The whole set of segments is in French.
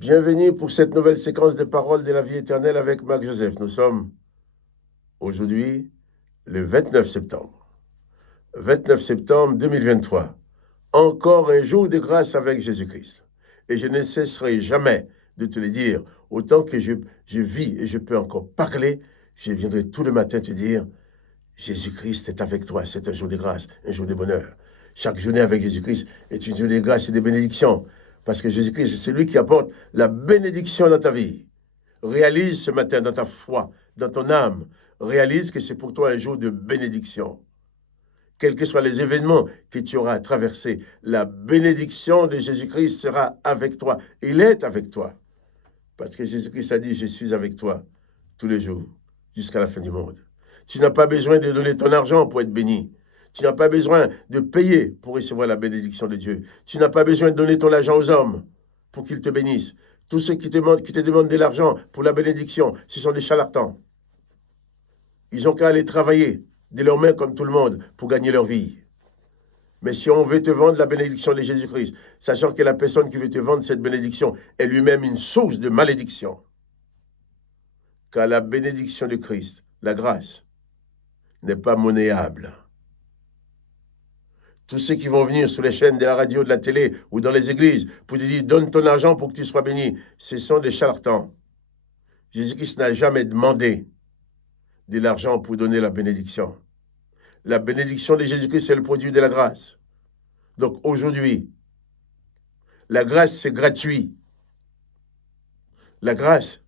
Bienvenue pour cette nouvelle séquence de paroles de la vie éternelle avec Marc Joseph. Nous sommes aujourd'hui le 29 septembre. 29 septembre 2023. Encore un jour de grâce avec Jésus-Christ. Et je ne cesserai jamais de te le dire. Autant que je vis et je peux encore parler, je viendrai tout le matin te dire, Jésus-Christ est avec toi. C'est un jour de grâce, un jour de bonheur. Chaque journée avec Jésus-Christ est une journée de grâce et de bénédiction. Parce que Jésus-Christ, c'est celui qui apporte la bénédiction dans ta vie. Réalise ce matin dans ta foi, dans ton âme, réalise que c'est pour toi un jour de bénédiction. Quels que soient les événements que tu auras à traverser, la bénédiction de Jésus-Christ sera avec toi. Il est avec toi. Parce que Jésus-Christ a dit, je suis avec toi tous les jours, jusqu'à la fin du monde. Tu n'as pas besoin de donner ton argent pour être béni. Tu n'as pas besoin de payer pour recevoir la bénédiction de Dieu. Tu n'as pas besoin de donner ton argent aux hommes pour qu'ils te bénissent. Tous ceux qui te demandent de l'argent pour la bénédiction, ce sont des charlatans. Ils n'ont qu'à aller travailler de leurs mains comme tout le monde pour gagner leur vie. Mais si on veut te vendre la bénédiction de Jésus-Christ, sachant que la personne qui veut te vendre cette bénédiction est lui-même une source de malédiction. Car la bénédiction de Christ, la grâce, n'est pas monnayable. Tous ceux qui vont venir sur les chaînes de la radio, de la télé ou dans les églises pour te dire « donne ton argent pour que tu sois béni », ce sont des charlatans. Jésus-Christ n'a jamais demandé de l'argent pour donner la bénédiction. La bénédiction de Jésus-Christ, c'est le produit de la grâce. Donc aujourd'hui, la grâce, c'est gratuit. La grâce,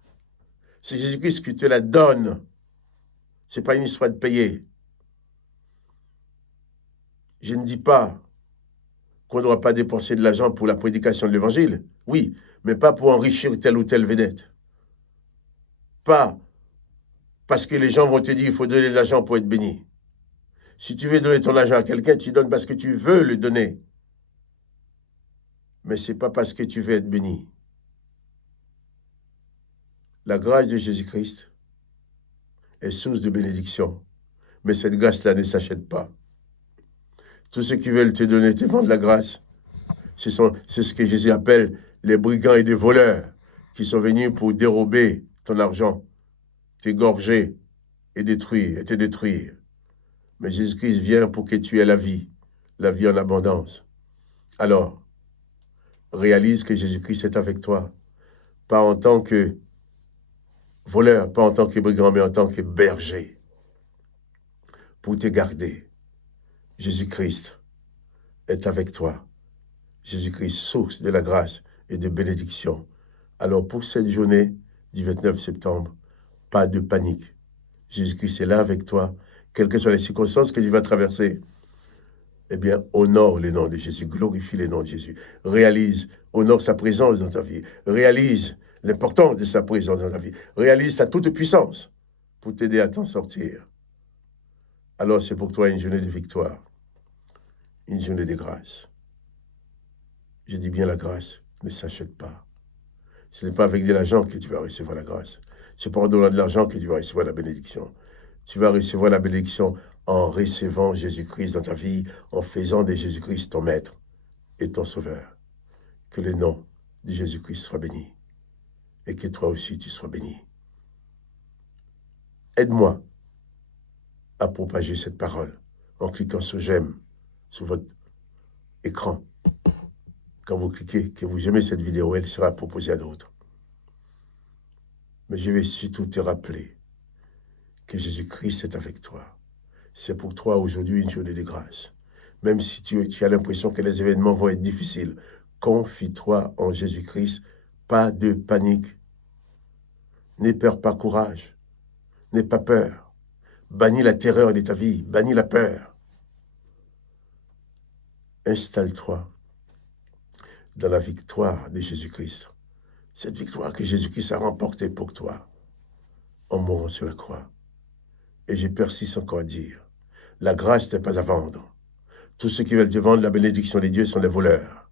c'est Jésus-Christ qui te la donne. Ce n'est pas une histoire de payer. Je ne dis pas qu'on ne doit pas dépenser de l'argent pour la prédication de l'évangile. Oui, mais pas pour enrichir telle ou telle vedette. Pas parce que les gens vont te dire qu'il faut donner de l'argent pour être béni. Si tu veux donner ton argent à quelqu'un, tu donnes parce que tu veux le donner. Mais ce n'est pas parce que tu veux être béni. La grâce de Jésus-Christ est source de bénédiction. Mais cette grâce-là ne s'achète pas. Tous ceux qui veulent te donner, te vendre la grâce, c'est ce que Jésus appelle les brigands et des voleurs qui sont venus pour dérober ton argent, t'égorger et te détruire. Mais Jésus-Christ vient pour que tu aies la vie en abondance. Alors, réalise que Jésus-Christ est avec toi, pas en tant que voleur, pas en tant que brigand, mais en tant que berger, pour te garder. Jésus-Christ est avec toi. Jésus-Christ, source de la grâce et de bénédiction. Alors pour cette journée du 29 septembre, pas de panique. Jésus-Christ est là avec toi, quelles que soient les circonstances que tu vas traverser. Eh bien, honore le nom de Jésus, glorifie le nom de Jésus. Réalise, honore sa présence dans ta vie. Réalise l'importance de sa présence dans ta vie. Réalise sa toute puissance pour t'aider à t'en sortir. Alors c'est pour toi une journée de victoire, une journée de grâce. Je dis bien la grâce ne s'achète pas. Ce n'est pas avec de l'argent que tu vas recevoir la grâce. Ce n'est pas en donnant de l'argent que tu vas recevoir la bénédiction. Tu vas recevoir la bénédiction en recevant Jésus-Christ dans ta vie, en faisant de Jésus-Christ ton maître et ton sauveur. Que le nom de Jésus-Christ soit béni et que toi aussi tu sois béni. Aide-moi à propager cette parole en cliquant sur j'aime sur votre écran. Quand vous cliquez, que vous aimez cette vidéo, elle sera proposée à d'autres. Mais je vais surtout te rappeler que Jésus-Christ est avec toi. C'est pour toi aujourd'hui une journée de grâce. Même si tu as l'impression que les événements vont être difficiles, confie-toi en Jésus-Christ. Pas de panique. N'aie peur, pas courage. N'aie pas peur. Bannis la terreur de ta vie. Bannis la peur. Installe-toi dans la victoire de Jésus-Christ. Cette victoire que Jésus-Christ a remportée pour toi en mourant sur la croix. Et je persiste encore à dire, la grâce n'est pas à vendre. Tous ceux qui veulent te vendre la bénédiction de Dieu sont des voleurs,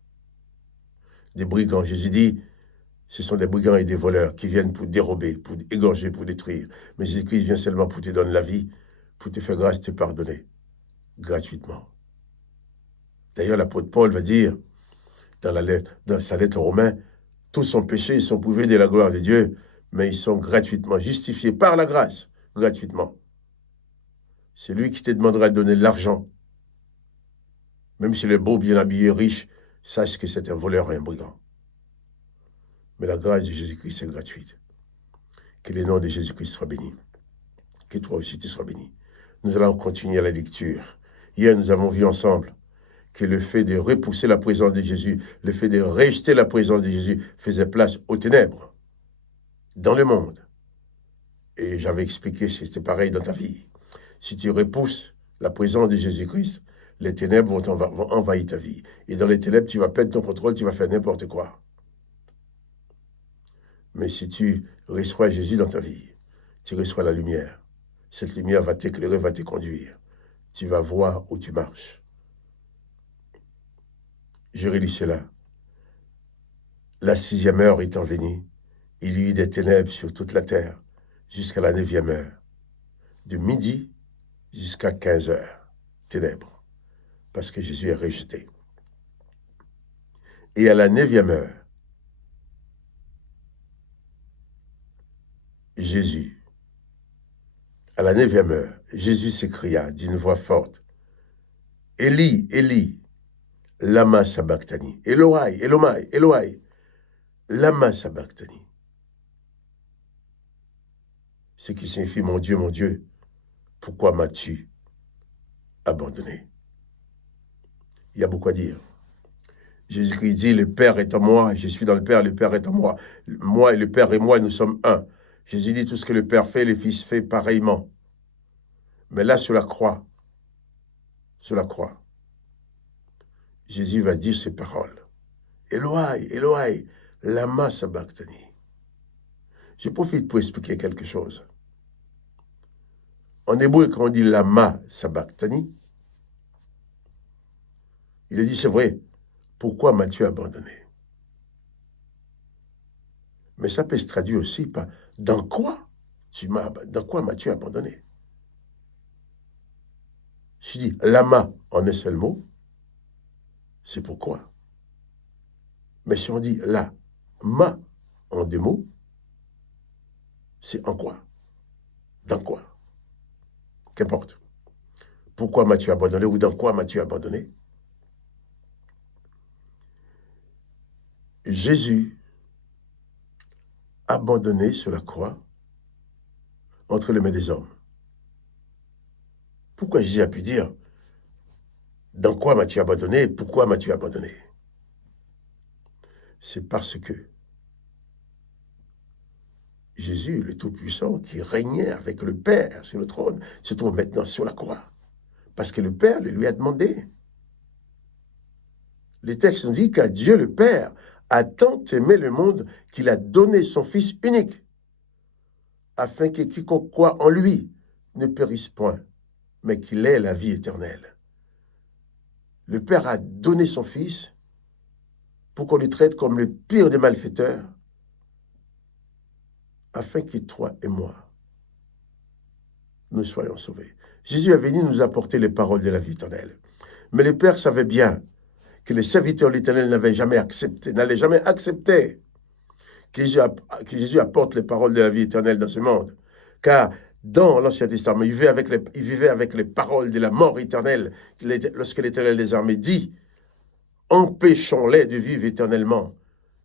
des brigands. Jésus dit, ce sont des brigands et des voleurs qui viennent pour dérober, pour égorger, pour détruire. Mais Jésus-Christ vient seulement pour te donner la vie, pour te faire grâce, te pardonner, gratuitement. D'ailleurs, l'apôtre Paul va dire, dans sa lettre aux Romains, Tous sont péchés, ils sont privés de la gloire de Dieu, mais ils sont gratuitement justifiés par la grâce, gratuitement. C'est lui qui te demandera de donner de l'argent. Même s'il est beau, bien habillé, riche, sache que c'est un voleur et un brigand. Mais la grâce de Jésus-Christ est gratuite. Que le nom de Jésus-Christ soit béni. Que toi aussi tu sois béni. Nous allons continuer la lecture. Hier, nous avons vu ensemble que le fait de repousser la présence de Jésus, le fait de rejeter la présence de Jésus faisait place aux ténèbres dans le monde. Et j'avais expliqué que c'était pareil dans ta vie. Si tu repousses la présence de Jésus-Christ, les ténèbres vont envahir ta vie. Et dans les ténèbres, tu vas perdre ton contrôle, tu vas faire n'importe quoi. Mais si tu reçois Jésus dans ta vie, tu reçois la lumière. Cette lumière va t'éclairer, va te conduire. Tu vas voir où tu marches. Je relis cela. La 6e heure étant venue, il y eut des ténèbres sur toute la terre jusqu'à la 9e heure. De midi jusqu'à 15 heures. Ténèbres. Parce que Jésus est rejeté. Et à la 9e heure, à la 9e heure, Jésus s'écria d'une voix forte, « Élie, Élie, lama sabachthani. Eloi, Eloi, Eloi, lama sabachthani. » Ce qui signifie, mon Dieu, pourquoi m'as-tu abandonné? Il y a beaucoup à dire. Jésus-Christ dit, le Père est en moi, je suis dans le Père est en moi. Moi et le Père et moi, nous sommes un. Jésus dit, tout ce que le Père fait, le Fils fait pareillement. Mais là, sur la croix, Jésus va dire ces paroles. Eloi, Eloi, lama sabachthani. Je profite pour expliquer quelque chose. En hébreu, quand on dit lama sabachthani, il a dit, c'est vrai, pourquoi m'as-tu abandonné? Mais ça peut se traduire aussi par dans quoi m'as-tu abandonné? Je dis lama en un seul mot, c'est pourquoi. Mais si on dit la, ma en 2 mots, c'est en quoi? Dans quoi? Qu'importe. Pourquoi m'as-tu abandonné ou dans quoi m'as-tu abandonné? Jésus abandonné sur la croix entre les mains des hommes. Pourquoi Jésus a pu dire dans quoi m'as-tu abandonné? Pourquoi m'as-tu abandonné? C'est parce que Jésus, le Tout-Puissant, qui régnait avec le Père sur le trône, se trouve maintenant sur la croix. Parce que le Père le lui a demandé. Les textes nous disent qu'à Dieu le Père a tant aimé le monde qu'il a donné son Fils unique, afin que quiconque croit en lui ne périsse point, mais qu'il ait la vie éternelle. Le Père a donné son Fils pour qu'on le traite comme le pire des malfaiteurs, afin que toi et moi, nous soyons sauvés. Jésus est venu nous apporter les paroles de la vie éternelle. Mais le Père savait bien que les serviteurs de l'Éternel n'allaient jamais accepter que Jésus apporte les paroles de la vie éternelle dans ce monde. Car dans l'Ancien Testament, il vivait avec les paroles de la mort éternelle, lorsque l'Éternel des armées dit « Empêchons-les de vivre éternellement ».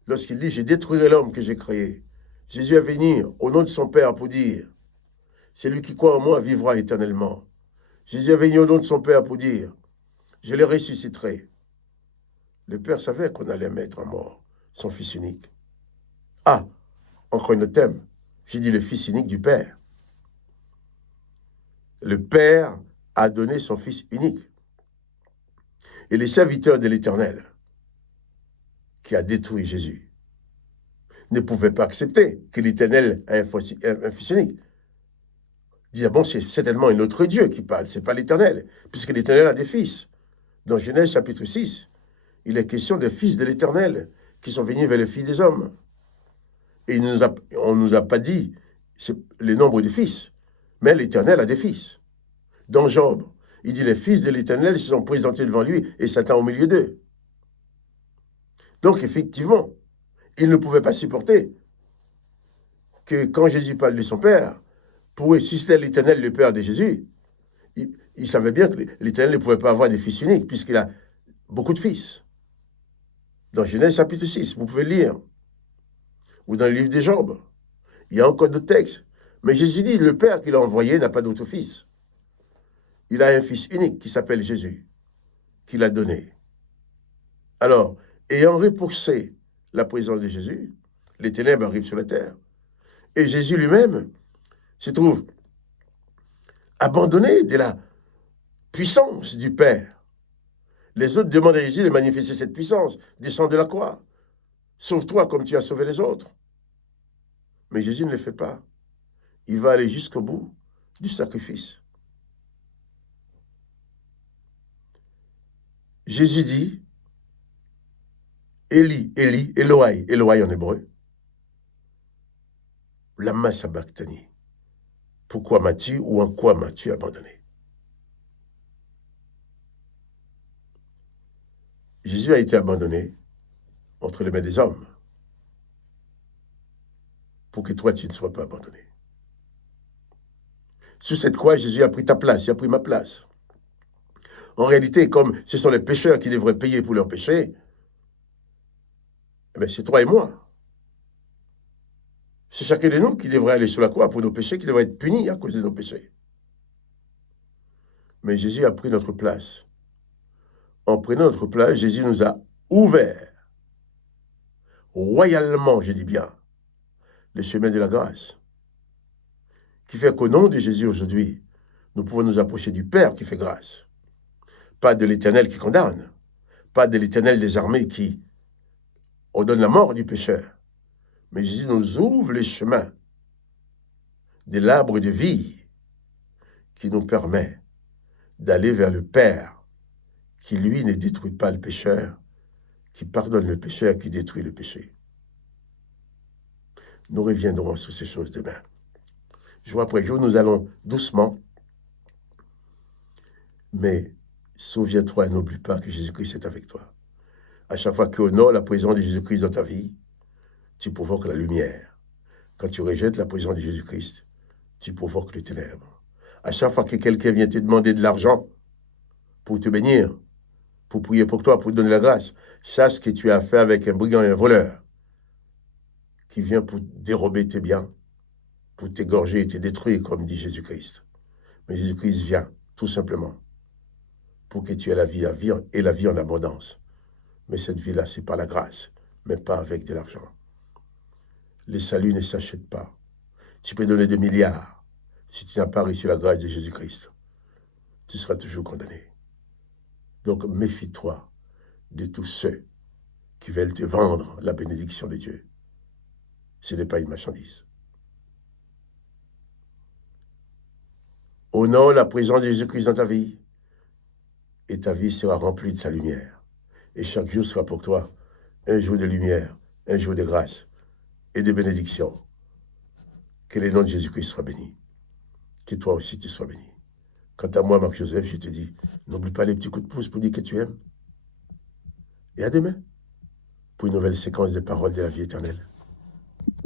Lorsqu'il dit « Je détruirai l'homme que j'ai créé ». Jésus est venu au nom de son Père pour dire « Celui qui croit en moi vivra éternellement ». Jésus est venu au nom de son Père pour dire « Je les ressusciterai ». Le Père savait qu'on allait mettre à mort son Fils unique. Ah, encore un autre thème. J'ai dit le Fils unique du Père. Le Père a donné son Fils unique. Et les serviteurs de l'Éternel, qui a détruit Jésus, ne pouvaient pas accepter que l'Éternel ait un Fils unique. Dire, bon, c'est certainement un autre Dieu qui parle, ce n'est pas l'Éternel, puisque l'Éternel a des fils. Dans Genèse chapitre 6, il est question des fils de l'Éternel qui sont venus vers les filles des hommes. Et on ne nous a pas dit le nombre de fils, mais l'Éternel a des fils. Dans Job, il dit les fils de l'Éternel se sont présentés devant lui et Satan au milieu d'eux. Donc effectivement, il ne pouvait pas supporter que quand Jésus parle de son Père, pour eux, si c'était l'Éternel, le Père de Jésus, il savait bien que l'Éternel ne pouvait pas avoir des fils uniques, puisqu'il a beaucoup de fils. Dans Genèse chapitre 6, vous pouvez lire, ou dans le livre des Job, il y a encore d'autres textes. Mais Jésus dit, le Père qu'il a envoyé n'a pas d'autre fils. Il a un fils unique qui s'appelle Jésus, qu'il a donné. Alors, ayant repoussé la présence de Jésus, les ténèbres arrivent sur la terre. Et Jésus lui-même se trouve abandonné de la puissance du Père. Les autres demandent à Jésus de manifester cette puissance. Descends de la croix. Sauve-toi comme tu as sauvé les autres. Mais Jésus ne le fait pas. Il va aller jusqu'au bout du sacrifice. Jésus dit, Élie, Élie, Eloï, Eloï en hébreu, lama sabachthani. Pourquoi m'as-tu ou en quoi m'as-tu abandonné? Jésus a été abandonné entre les mains des hommes pour que toi, tu ne sois pas abandonné. Sur cette croix, Jésus a pris ta place, il a pris ma place. En réalité, comme ce sont les pécheurs qui devraient payer pour leurs péchés, eh bien, c'est toi et moi. C'est chacun de nous qui devrait aller sur la croix pour nos péchés, qui devrait être puni à cause de nos péchés. Mais Jésus a pris notre place. En prenant notre place, Jésus nous a ouvert, royalement, je dis bien, le chemin de la grâce, qui fait qu'au nom de Jésus aujourd'hui, nous pouvons nous approcher du Père qui fait grâce. Pas de l'Éternel qui condamne, pas de l'Éternel des armées qui ordonne la mort du pécheur. Mais Jésus nous ouvre les chemins de l'arbre de vie qui nous permet d'aller vers le Père qui, lui, ne détruit pas le pécheur, qui pardonne le pécheur, qui détruit le péché. Nous reviendrons sur ces choses demain. Jour après jour, nous allons doucement, mais souviens-toi et n'oublie pas que Jésus-Christ est avec toi. À chaque fois que tu honores la présence de Jésus-Christ dans ta vie, tu provoques la lumière. Quand tu rejettes la présence de Jésus-Christ, tu provoques les ténèbres. À chaque fois que quelqu'un vient te demander de l'argent pour te bénir, pour prier pour toi, pour te donner la grâce, sache que tu as affaire avec un brigand et un voleur qui vient pour dérober tes biens, pour t'égorger et te détruire, comme dit Jésus-Christ. Mais Jésus-Christ vient, tout simplement, pour que tu aies la vie et la vie en abondance. Mais cette vie-là, c'est par la grâce, mais pas avec de l'argent. Les saluts ne s'achètent pas. Tu peux donner des milliards. Si tu n'as pas reçu la grâce de Jésus-Christ, tu seras toujours condamné. Donc, méfie-toi de tous ceux qui veulent te vendre la bénédiction de Dieu. Ce n'est pas une marchandise. Honore la présence de Jésus-Christ dans ta vie, et ta vie sera remplie de sa lumière. Et chaque jour sera pour toi un jour de lumière, un jour de grâce et de bénédiction. Que le nom de Jésus-Christ soit béni. Que toi aussi tu sois béni. Quant à moi, Marc-Joseph, je te dis, n'oublie pas les petits coups de pouce pour dire que tu aimes. Et à demain, pour une nouvelle séquence de paroles de la vie éternelle.